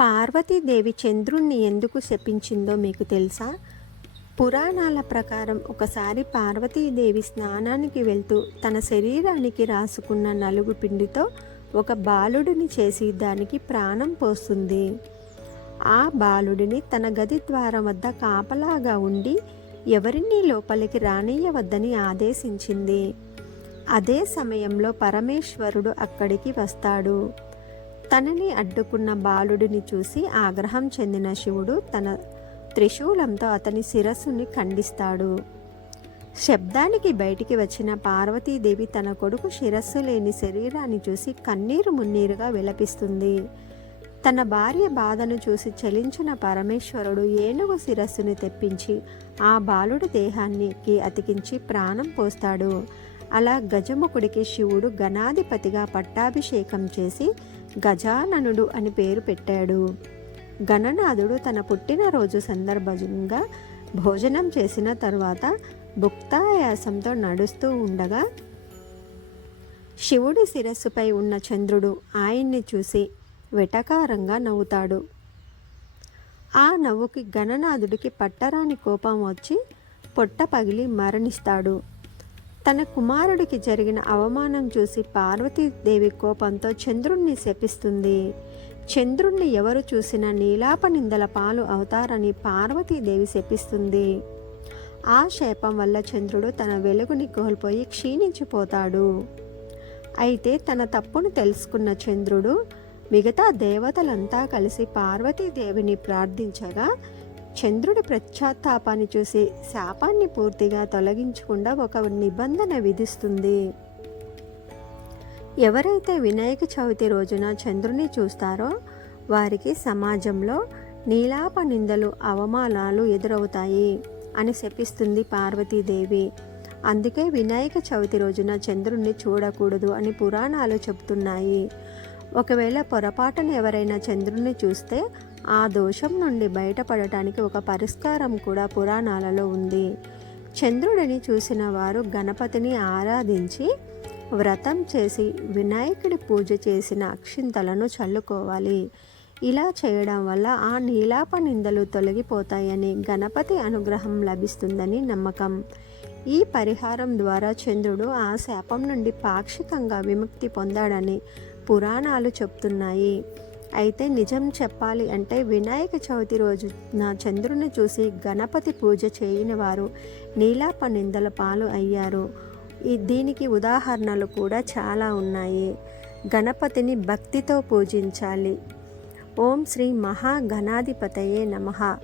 పార్వతీదేవి చంద్రుణ్ణి ఎందుకు శపించిందో మీకు తెలుసా? పురాణాల ప్రకారం ఒకసారి పార్వతీదేవి స్నానానికి వెళ్తూ తన శరీరానికి రాసుకున్న నలుగు పిండితో ఒక బాలుడిని చేసి దానికి ప్రాణం పోస్తుంది. ఆ బాలుడిని తన గది ద్వారం వద్ద కాపలాగా ఉండి ఎవరినీ లోపలికి రానియవద్దని ఆదేశించింది. అదే సమయంలో పరమేశ్వరుడు అక్కడికి వస్తాడు. తనని అడ్డుకున్న బాలుడిని చూసి ఆగ్రహం చెందిన శివుడు తన త్రిశూలంతో అతని శిరస్సుని ఖండిస్తాడు. శబ్దానికి బయటికి వచ్చిన పార్వతీదేవి తన కొడుకు శిరస్సు లేని శరీరాన్ని చూసి కన్నీరు మున్నీరుగా విలపిస్తుంది. తన భార్య బాధను చూసి చలించిన పరమేశ్వరుడు ఏనుగు శిరస్సుని తెప్పించి ఆ బాలుడి దేహానికి అతికించి ప్రాణం పోస్తాడు. అలా గజముఖుడికి శివుడు గణాధిపతిగా పట్టాభిషేకం చేసి గజాననుడు అని పేరు పెట్టాడు. గణనాథుడు తన పుట్టినరోజు సందర్భంగా భోజనం చేసిన తరువాత భుక్తాయాసంతో నడుస్తూ ఉండగా శివుడి శిరస్సుపై ఉన్న చంద్రుడు ఆయన్ని చూసి వెటకారంగా నవ్వుతాడు. ఆ నవ్వుకి గణనాథుడికి పట్టరాని కోపం వచ్చి పొట్ట పగిలి మరణిస్తాడు. తన కుమారుడికి జరిగిన అవమానం చూసి పార్వతీదేవి కోపంతో చంద్రుణ్ణి శపిస్తుంది. చంద్రుణ్ణి ఎవరు చూసినా నీలాప నిందల పాలు అవుతారని పార్వతీదేవి శపిస్తుంది. ఆ శాపం వల్ల చంద్రుడు తన వెలుగుని కోల్పోయి క్షీణించిపోతాడు. అయితే తన తప్పును తెలుసుకున్న చంద్రుడు మిగతా దేవతలంతా కలిసి పార్వతీదేవిని ప్రార్థించగా చంద్రుడి పశ్చాత్తాపాన్ని చూసి శాపాన్ని పూర్తిగా తొలగించకుండా ఒక నిబంధన విధిస్తుంది. ఎవరైతే వినాయక చవితి రోజున చంద్రుని చూస్తారో వారికి సమాజంలో నీలాప నిందలు అవమానాలు ఎదురవుతాయి అని శపిస్తుంది పార్వతీదేవి. అందుకే వినాయక చవితి రోజున చంద్రుణ్ణి చూడకూడదు అని పురాణాలు చెబుతున్నాయి. ఒకవేళ పొరపాటున ఎవరైనా చంద్రుణ్ణి చూస్తే ఆ దోషం నుండి బయటపడటానికి ఒక పరిష్కారం కూడా పురాణాలలో ఉంది. చంద్రుడిని చూసిన వారు గణపతిని ఆరాధించి వ్రతం చేసి వినాయకుడి పూజ చేసిన అక్షింతలను చల్లుకోవాలి. ఇలా చేయడం వల్ల ఆ నీలాప నిందలు తొలగిపోతాయని, గణపతి అనుగ్రహం లభిస్తుందని నమ్మకం. ఈ పరిహారం ద్వారా చంద్రుడు ఆ శాపం నుండి పాక్షికంగా విముక్తి పొందాడని పురాణాలు చెప్తున్నాయి. అయితే నిజం చెప్పాలి అంటే వినాయక చవితి రోజు నా చంద్రుని చూసి గణపతి పూజ చేయని వారు నీలాప నిందల పాలు అయ్యారు. దీనికి ఉదాహరణలు కూడా చాలా ఉన్నాయి. గణపతిని భక్తితో పూజించాలి. ఓం శ్రీ మహాగణాధిపతయే నమః.